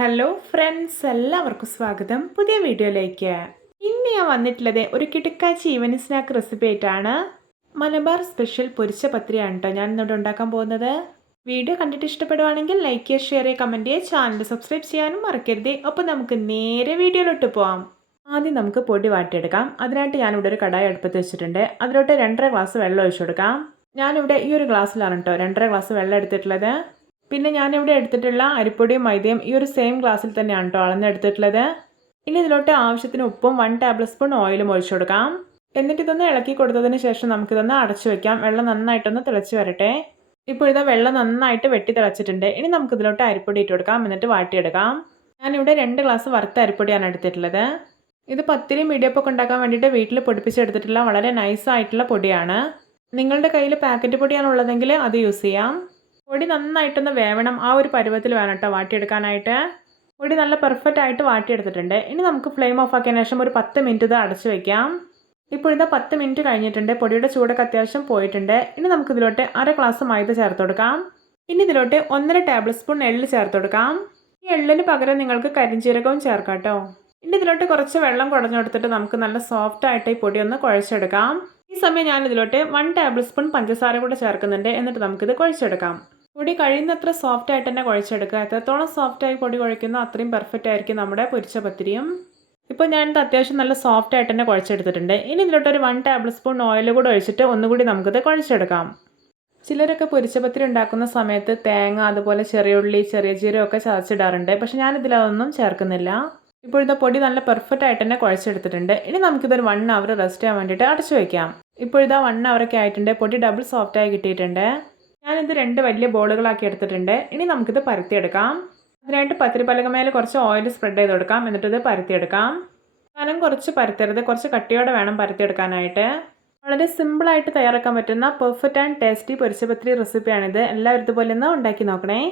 Hello friends, എല്ലാവർക്കും സ്വാഗതം പുതിയ വീഡിയോയിലേക്ക്. ഇന്ന് ഞാൻ വന്നിട്ടുള്ളത് ഒരു കിടക്കാച്ചി ഈവനിങ് സ്നാക്ക് റെസിപ്പി ആയിട്ടാണ്. മലബാർ സ്പെഷ്യൽ പൊരിച്ച പത്തിരിയാണ് കേട്ടോ ഞാൻ ഇന്നോട് ഉണ്ടാക്കാൻ പോകുന്നത്. വീഡിയോ കണ്ടിട്ട് ഇഷ്ടപ്പെടുവാണെങ്കിൽ ലൈക്ക് ചെയ്യുക, ഷെയർ ചെയ്യുക, കമൻറ്റ് ചെയ്യുക, ചാനൽ സബ്സ്ക്രൈബ് ചെയ്യാനും മറക്കരുത്. അപ്പോൾ നമുക്ക് നേരെ വീഡിയോയിലോട്ട് പോവാം. ആദ്യം നമുക്ക് പൊടി വാട്ടിയെടുക്കാം. അതിനായിട്ട് ഞാനിവിടെ ഒരു കടായി അടുപ്പത്ത് വെച്ചിട്ടുണ്ട്. അതിലോട്ട് 2.5 ഗ്ലാസ് വെള്ളം ഒഴിച്ചു കൊടുക്കാം. ഞാനിവിടെ ഈ ഒരു ഗ്ലാസ്സിലാണ് കേട്ടോ 2.5 ഗ്ലാസ് വെള്ളം എടുത്തിട്ടുള്ളത്. പിന്നെ ഞാനിവിടെ എടുത്തിട്ടുള്ള അരിപ്പൊടിയും മൈദയും ഈ ഒരു സെയിം ഗ്ലാസ്സിൽ തന്നെയാണ് കേട്ടോ അളന്നെടുത്തിട്ടുള്ളത്. ഇനി ഇതിലോട്ട് ആവശ്യത്തിന് ഉപ്പും 1 ടേബിൾ സ്പൂൺ ഓയിലും ഒഴിച്ചു കൊടുക്കാം. എന്നിട്ട് ഇതൊന്ന് ഇളക്കി കൊടുത്തതിന് ശേഷം നമുക്കിതൊന്ന് അടച്ചു വെക്കാം. വെള്ളം നന്നായിട്ടൊന്ന് തിളച്ച് വരട്ടെ. ഇപ്പോൾ ഇതാ വെള്ളം നന്നായിട്ട് വെട്ടി തിളച്ചിട്ടുണ്ട്. ഇനി നമുക്കിതിലോട്ട് അരിപ്പൊടി ഇട്ട് കൊടുക്കാം. എന്നിട്ട് വാട്ടിയെടുക്കാം. ഞാനിവിടെ 2 ഗ്ലാസ് വറുത്ത അരിപ്പൊടിയാണ് എടുത്തിട്ടുള്ളത്. ഇത് പത്തിരിയും ഇടിയപ്പമൊക്കെ ഉണ്ടാക്കാൻ വേണ്ടിയിട്ട് വീട്ടിൽ പൊടിപ്പിച്ചെടുത്തിട്ടുള്ള വളരെ നൈസായിട്ടുള്ള പൊടിയാണ്. നിങ്ങളുടെ കയ്യിൽ പാക്കറ്റ് പൊടിയാണ് ഉള്ളതെങ്കിൽ അത് യൂസ് ചെയ്യാം. പൊടി നന്നായിട്ടൊന്ന് വേവണം. ആ ഒരു പരുവത്തിൽ വേണം കേട്ടോ വാട്ടിയെടുക്കാനായിട്ട്. പൊടി നല്ല പെർഫെക്റ്റ് ആയിട്ട് വാട്ടിയെടുത്തിട്ടുണ്ട്. ഇനി നമുക്ക് ഫ്ലെയിം ഓഫ് ആക്കിയതിന് ശേഷം ഒരു 10 മിനിറ്റ് ഇത് അടച്ചു വയ്ക്കാം. ഇപ്പോൾ ഇതാ 10 മിനിറ്റ് കഴിഞ്ഞിട്ടുണ്ട്. പൊടിയുടെ ചൂടൊക്കെ അത്യാവശ്യം പോയിട്ടുണ്ട്. ഇനി നമുക്കിതിലോട്ട് 1/2 ഗ്ലാസ് മൈദ ചേർത്ത് കൊടുക്കാം. ഇനി ഇതിലോട്ട് 1.5 ടേബിൾ സ്പൂൺ എള്ള് ചേർത്ത് കൊടുക്കാം. ഈ എള്ളിന് പകരം നിങ്ങൾക്ക് കരിഞ്ജീരകവും ചേർക്കാം കേട്ടോ. ഇനി ഇതിലോട്ട് കുറച്ച് വെള്ളം കുടഞ്ഞു കൊടുത്തിട്ട് നമുക്ക് നല്ല സോഫ്റ്റ് ആയിട്ട് ഈ പൊടി ഒന്ന് കുഴച്ചെടുക്കാം. ഈ സമയം ഞാൻ ഇതിലോട്ട് 1 ടേബിൾ സ്പൂൺ പഞ്ചസാര കൂടെ ചേർക്കുന്നുണ്ട്. എന്നിട്ട് നമുക്കിത് കുഴച്ചെടുക്കാം. പൊടി കഴിയുന്നത്ര സോഫ്റ്റ് ആയിട്ട് തന്നെ കുഴച്ചെടുക്കുക. എത്രത്തോളം സോഫ്റ്റായി പൊടി കുഴയ്ക്കുന്നോ അത്രയും പെർഫെക്റ്റ് ആയിരിക്കും നമ്മുടെ പൊരിച്ച പത്തിരിയും. ഇപ്പോൾ ഞാനിത് അത്യാവശ്യം നല്ല സോഫ്റ്റ് ആയിട്ട് തന്നെ കുഴച്ചെടുത്തിട്ടുണ്ട്. ഇനി ഇതിലോട്ട് ഒരു 1 ടേബിൾ സ്പൂൺ ഓയിൽ കൂടെ ഒഴിച്ചിട്ട് ഒന്നുകൂടി നമുക്കിത് കുഴച്ചെടുക്കാം. ചിലരൊക്കെ പൊരിച്ച പത്തിരി ഉണ്ടാക്കുന്ന സമയത്ത് തേങ്ങ, അതുപോലെ ചെറിയ ഉള്ളി, ചെറിയ ജീരകം ഒക്കെ ചതച്ചിടാറുണ്ട്. പക്ഷെ ഞാനിതിലതൊന്നും ചേർക്കുന്നില്ല. ഇപ്പോൾ ഇത് പൊടി നല്ല പെർഫെക്റ്റ് ആയിട്ട് തന്നെ കുഴച്ചെടുത്തിട്ടുണ്ട്. ഇനി നമുക്കിതൊരു 1 അവർ റെസ്റ്റ് ചെയ്യാൻ വേണ്ടിയിട്ട് അടച്ചു വയ്ക്കാം. ഇപ്പോൾ ഇതാ 1 അവറൊക്കെ ആയിട്ടുണ്ട്. പൊടി ഡബിൾ സോഫ്റ്റായി കിട്ടിയിട്ടുണ്ട്. ഞാനിത് 2 വലിയ ബോളുകളാക്കി എടുത്തിട്ടുണ്ട്. ഇനി നമുക്കിത് പരത്തിയെടുക്കാം. അതിനായിട്ട് പത്തിരി പലകമേൽ കുറച്ച് ഓയിൽ സ്പ്രെഡ് ചെയ്ത് കൊടുക്കാം. എന്നിട്ടിത് പരത്തിയെടുക്കാം. കനം കുറച്ച് പരത്തരുത്, കുറച്ച് കട്ടിയോടെ വേണം പരത്തിയെടുക്കാനായിട്ട്. വളരെ സിമ്പിളായിട്ട് തയ്യാറാക്കാൻ പറ്റുന്ന പെർഫെക്റ്റ് ആൻഡ് ടേസ്റ്റി പൊരിച്ച പത്തിരി റെസിപ്പിയാണിത്. എല്ലാവരും ഇതുപോലെ ഒന്ന് ഉണ്ടാക്കി നോക്കണേ.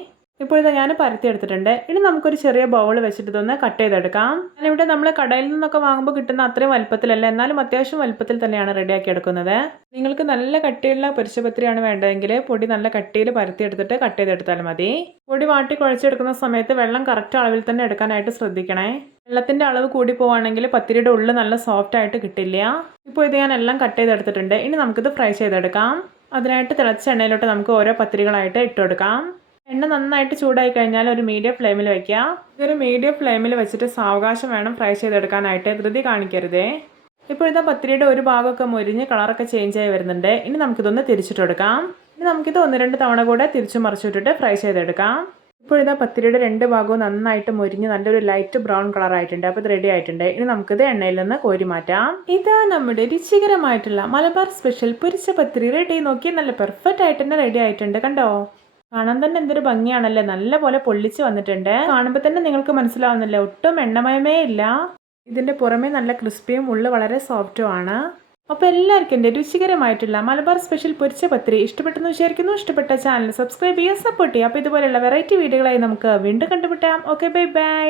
ഇപ്പോൾ ഇത് ഞാൻ പരത്തിയെടുത്തിട്ടുണ്ട്. ഇനി നമുക്കൊരു ചെറിയ ബൗൾ വെച്ചിട്ട് ഇതൊന്ന് കട്ട് ചെയ്തെടുക്കാം. ഞാനിവിടെ നമ്മൾ കടയിൽ നിന്നൊക്കെ വാങ്ങുമ്പോൾ കിട്ടുന്ന അത്രയും വലുപ്പത്തിലല്ല, എന്നാലും അത്യാവശ്യം വലുപ്പത്തിൽ തന്നെയാണ് റെഡിയാക്കി എടുക്കുന്നത്. നിങ്ങൾക്ക് നല്ല കട്ടിയുള്ള പൊരിച്ച പത്തിരിയാണ് വേണ്ടതെങ്കിൽ പൊടി നല്ല കട്ടിയിൽ പരത്തിയെടുത്തിട്ട് കട്ട് ചെയ്തെടുത്താൽ മതി. പൊടി വാട്ടി കുഴച്ചെടുക്കുന്ന സമയത്ത് വെള്ളം കറക്റ്റ് അളവിൽ തന്നെ എടുക്കാനായിട്ട് ശ്രദ്ധിക്കണേ. വെള്ളത്തിൻ്റെ അളവ് കൂടി പോവുകയാണെങ്കിൽ പത്തിരിയുടെ ഉള്ളിൽ നല്ല സോഫ്റ്റ് ആയിട്ട് കിട്ടില്ല. ഇപ്പോൾ ഇത് ഞാൻ എല്ലാം കട്ട് ചെയ്തെടുത്തിട്ടുണ്ട്. ഇനി നമുക്കിത് ഫ്രൈ ചെയ്തെടുക്കാം. അതിനായിട്ട് തിളച്ച എണ്ണയിലോട്ട് നമുക്ക് ഓരോ പത്തിരികളായിട്ട് ഇട്ട് കൊടുക്കാം. എണ്ണ നന്നായിട്ട് ചൂടായി കഴിഞ്ഞാൽ ഒരു മീഡിയം ഫ്ലെയിമിൽ വയ്ക്കുക. ഇതൊരു മീഡിയം ഫ്ലെയിമിൽ വെച്ചിട്ട് സാവകാശം വേണം ഫ്രൈ ചെയ്തെടുക്കാനായിട്ട്, ധൃതി കാണിക്കരുതേ. ഇപ്പോൾ ഇതാ പത്തിരിയുടെ ഒരു ഭാഗമൊക്കെ മുരിഞ്ഞ് കളറൊക്കെ ചേഞ്ച് ആയി വരുന്നുണ്ട്. ഇനി നമുക്കിതൊന്ന് തിരിച്ചിട്ട് കൊടുക്കാം. ഇനി നമുക്കിത് 1-2 തവണ കൂടെ തിരിച്ചു മറിച്ചിട്ടിട്ട് ഫ്രൈ ചെയ്തെടുക്കാം. ഇപ്പോൾ ഇതാ പത്തിരിയുടെ 2 ഭാഗവും നന്നായിട്ട് മുരിഞ്ഞ് നല്ലൊരു ലൈറ്റ് ബ്രൗൺ കളർ ആയിട്ടുണ്ട്. അപ്പോൾ ഇത് റെഡി ആയിട്ടുണ്ട്. ഇനി നമുക്കിത് എണ്ണയിൽ നിന്ന് കോരി മാറ്റാം. ഇതാ നമ്മുടെ രുചികരമായിട്ടുള്ള മലബാർ സ്പെഷ്യൽ പൊരിച്ച പത്തിരി റെഡി. നോക്കി നല്ല പെർഫെക്റ്റ് ആയിട്ട് തന്നെ റെഡി ആയിട്ടുണ്ട്. കണ്ടോ, കാണാൻ തന്നെ എന്തൊരു ഭംഗിയാണല്ലേ. നല്ല പോലെ പൊള്ളിച്ച് വന്നിട്ടുണ്ട്. കാണുമ്പോൾ തന്നെ നിങ്ങൾക്ക് മനസ്സിലാവുന്നില്ല, ഒട്ടും എണ്ണമയമേ ഇല്ല. ഇതിൻ്റെ പുറമേ നല്ല ക്രിസ്പിയും ഉള്ളു വളരെ സോഫ്റ്റും ആണ്. അപ്പോൾ എല്ലാവർക്കും എൻ്റെ രുചികരമായിട്ടുള്ള മലബാർ സ്പെഷ്യൽ പൊരിച്ച പത്തിരി ഇഷ്ടപ്പെട്ടെന്ന് വിചാരിക്കുന്നു. ഇഷ്ടപ്പെട്ട ചാനൽ സബ്സ്ക്രൈബ് ചെയ്യുക, സപ്പോർട്ട് ചെയ്യുക. അപ്പോൾ ഇതുപോലെയുള്ള വെറൈറ്റി വീഡിയോകളായി നമുക്ക് വീണ്ടും കണ്ടുമുട്ടാം. Okay, bye bye.